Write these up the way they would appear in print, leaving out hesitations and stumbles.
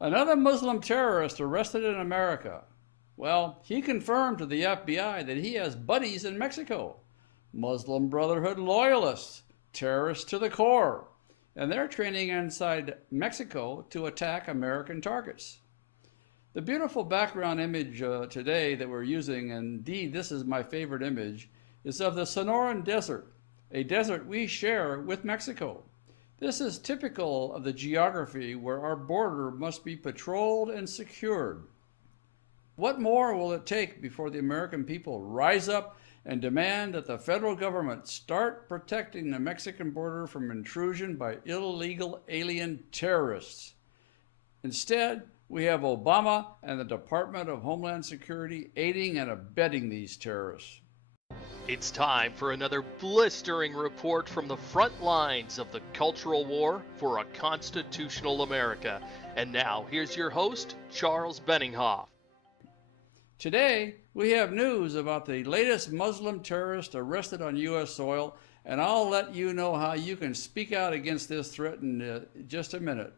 Another Muslim terrorist arrested in America. Well, he confirmed to the FBI that he has buddies in Mexico. Muslim Brotherhood loyalists, terrorists to the core, and they're training inside Mexico to attack American targets. The beautiful background image today that we're using, and indeed this is my favorite image, is of the Sonoran Desert, a desert we share with Mexico. This is typical of the geography where our border must be patrolled and secured. What more will it take before the American people rise up and demand that the federal government start protecting the Mexican border from intrusion by illegal alien terrorists? Instead, we have Obama and the Department of Homeland Security aiding and abetting these terrorists. It's time for another blistering report from the front lines of the cultural war for a constitutional America. And now, here's your host, Charles Benninghoff. Today, we have news about the latest Muslim terrorist arrested on U.S. soil, and I'll let you know how you can speak out against this threat in just a minute.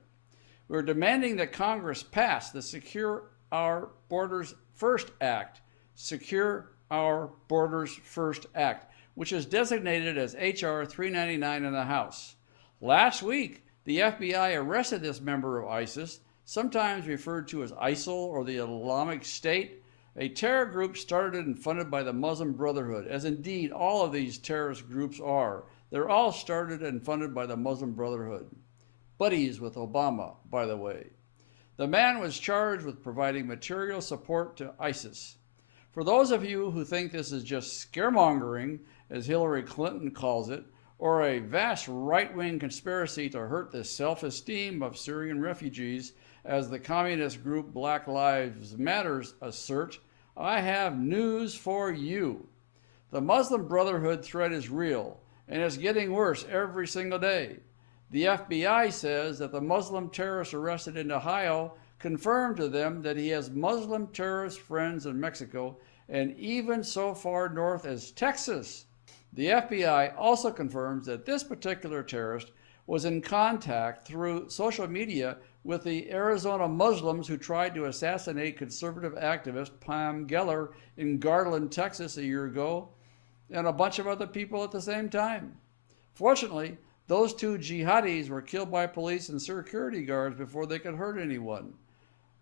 We're demanding that Congress pass the Secure Our Borders First Act, Secure Our Borders First Act, which is designated as H.R. 399 in the House. Last week, the FBI arrested this member of ISIS, sometimes referred to as ISIL or the Islamic State, a terror group started and funded by the Muslim Brotherhood, as indeed all of these terrorist groups are. They're all started and funded by the Muslim Brotherhood. Buddies with Obama, by the way. The man was charged with providing material support to ISIS. For those of you who think this is just scaremongering, as Hillary Clinton calls it, or a vast right-wing conspiracy to hurt the self-esteem of Syrian refugees, as the communist group Black Lives Matter assert, I have news for you. The Muslim Brotherhood threat is real, and it's getting worse every single day. The FBI says that the Muslim terrorist arrested in Ohio confirmed to them that he has Muslim terrorist friends in Mexico and even so far north as Texas. The FBI also confirms that this particular terrorist was in contact through social media with the Arizona Muslims who tried to assassinate conservative activist Pam Geller in Garland, Texas a year ago, and a bunch of other people at the same time. Fortunately, those two jihadis were killed by police and security guards before they could hurt anyone.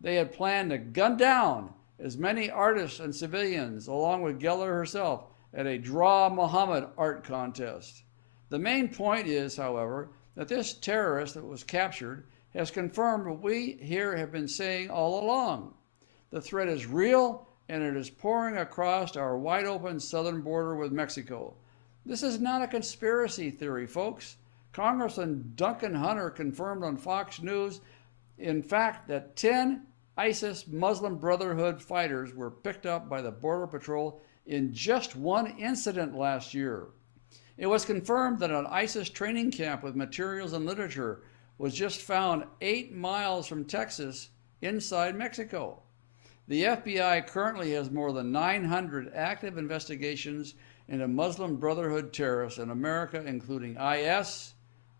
They had planned to gun down as many artists and civilians, along with Geller herself, at a Draw Muhammad art contest. The main point is, however, that this terrorist that was captured has confirmed what we here have been saying all along. The threat is real, and it is pouring across our wide-open southern border with Mexico. This is not a conspiracy theory, folks. Congressman Duncan Hunter confirmed on Fox News, in fact, that 10 ISIS Muslim Brotherhood fighters were picked up by the Border Patrol in just one incident last year. It was confirmed that an ISIS training camp with materials and literature was just found 8 miles from Texas inside Mexico. The FBI currently has more than 900 active investigations into Muslim Brotherhood terrorists in America, including IS,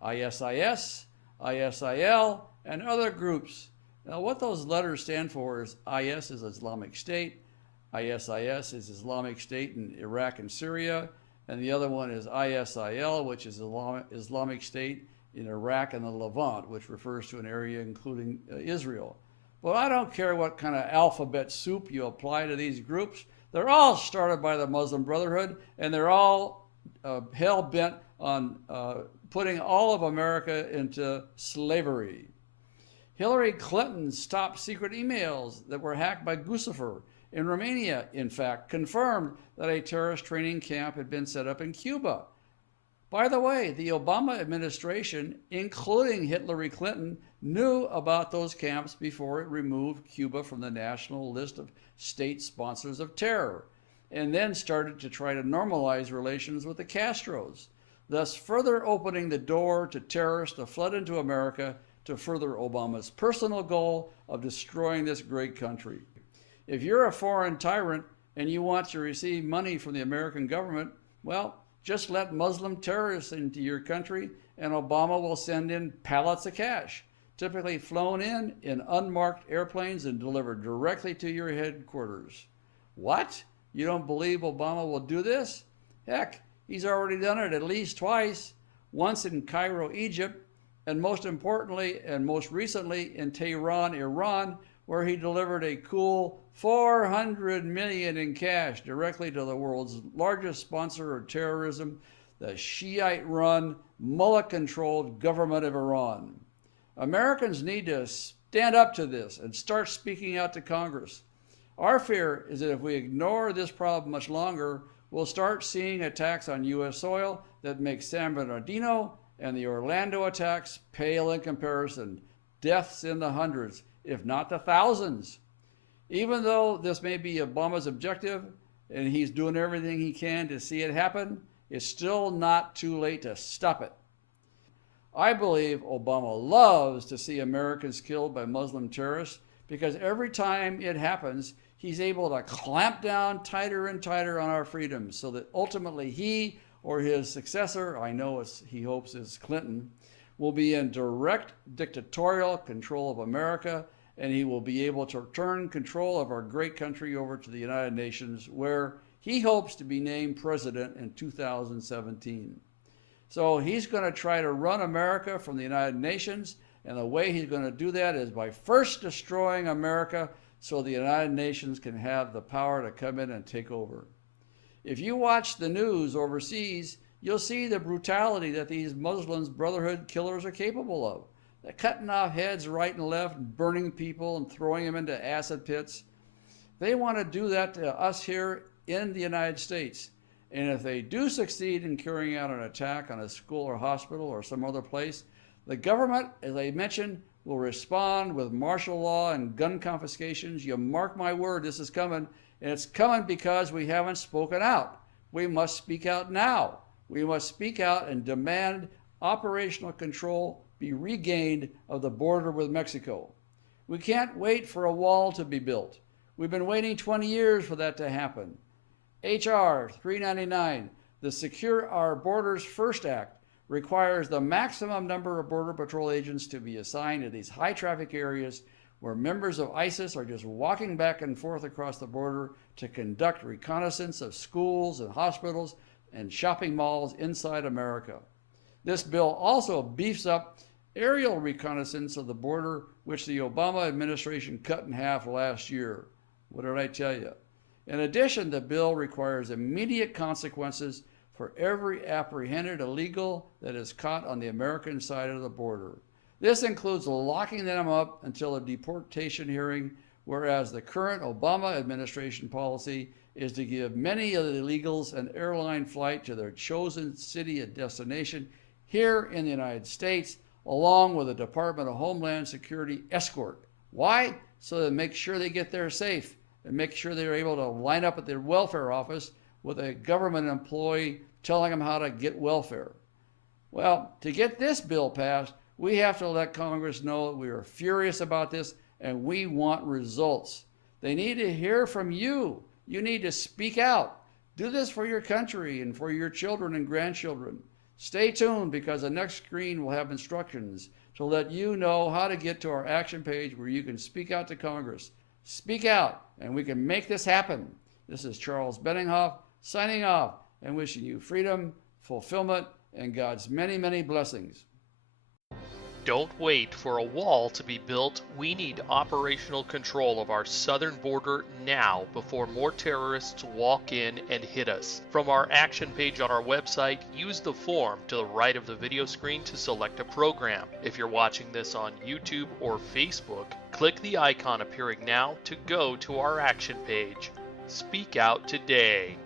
ISIS, ISIL, and other groups. Now, what those letters stand for is IS is Islamic State, ISIS is Islamic State in Iraq and Syria, and the other one is ISIL, which is Islamic State in Iraq and the Levant, which refers to an area including Israel. But I don't care what kind of alphabet soup you apply to these groups. They're all started by the Muslim Brotherhood, and they're all hell-bent on putting all of America into slavery. Hillary Clinton's top secret emails that were hacked by Guccifer in Romania, in fact, confirmed that a terrorist training camp had been set up in Cuba. By the way, the Obama administration, including Hillary Clinton, knew about those camps before it removed Cuba from the national list of state sponsors of terror, and then started to try to normalize relations with the Castros, thus further opening the door to terrorists to flood into America to further Obama's personal goal of destroying this great country. If you're a foreign tyrant and you want to receive money from the American government, well, just let Muslim terrorists into your country and Obama will send in pallets of cash. typically flown in unmarked airplanes and delivered directly to your headquarters. What? You don't believe Obama will do this? Heck, he's already done it at least twice, once in Cairo, Egypt, and most importantly and most recently in Tehran, Iran, where he delivered a cool $400 million in cash directly to the world's largest sponsor of terrorism, the Shiite-run, mullah-controlled government of Iran. Americans need to stand up to this and start speaking out to Congress. Our fear is that if we ignore this problem much longer, we'll start seeing attacks on U.S. soil that make San Bernardino and the Orlando attacks pale in comparison. Deaths in the hundreds, if not the thousands. Even though this may be Obama's objective, and he's doing everything he can to see it happen, it's still not too late to stop it. I believe Obama loves to see Americans killed by Muslim terrorists because every time it happens, he's able to clamp down tighter and tighter on our freedoms so that ultimately he or his successor, I know he hopes is Clinton, will be in direct dictatorial control of America, and he will be able to turn control of our great country over to the United Nations, where he hopes to be named president in 2017. So he's going to try to run America from the United Nations, and the way he's going to do that is by first destroying America so the United Nations can have the power to come in and take over. If you watch the news overseas, you'll see the brutality that these Muslims, Brotherhood killers are capable of. They're cutting off heads right and left, burning people and throwing them into acid pits. They want to do that to us here in the United States. And if they do succeed in carrying out an attack on a school or hospital or some other place, the government, as I mentioned, will respond with martial law and gun confiscations. You mark my word, this is coming. And it's coming because we haven't spoken out. We must speak out now. We must speak out and demand operational control be regained of the border with Mexico. We can't wait for a wall to be built. We've been waiting 20 years for that to happen. H.R. 399, the Secure Our Borders First Act, requires the maximum number of Border Patrol agents to be assigned to these high traffic areas where members of ISIS are just walking back and forth across the border to conduct reconnaissance of schools and hospitals and shopping malls inside America. This bill also beefs up aerial reconnaissance of the border, which the Obama administration cut in half last year. What did I tell you? In addition, the bill requires immediate consequences for every apprehended illegal that is caught on the American side of the border. This includes locking them up until a deportation hearing, whereas the current Obama administration policy is to give many of the illegals an airline flight to their chosen city and destination here in the United States, along with a Department of Homeland Security escort. Why? So to make sure they get there safe and make sure they're able to line up at their welfare office with a government employee telling them how to get welfare. Well, to get this bill passed, we have to let Congress know that we are furious about this and we want results. They need to hear from you. You need to speak out. Do this for your country and for your children and grandchildren. Stay tuned because the next screen will have instructions to let you know how to get to our action page where you can speak out to Congress. Speak out and we can make this happen. This is Charles Benninghoff signing off and wishing you freedom, fulfillment, and God's many, many blessings. Don't wait for a wall to be built. We need operational control of our southern border now before more terrorists walk in and hit us. From our action page on our website, use the form to the right of the video screen to select a program. If you're watching this on YouTube or Facebook, click the icon appearing now to go to our action page. Speak out today.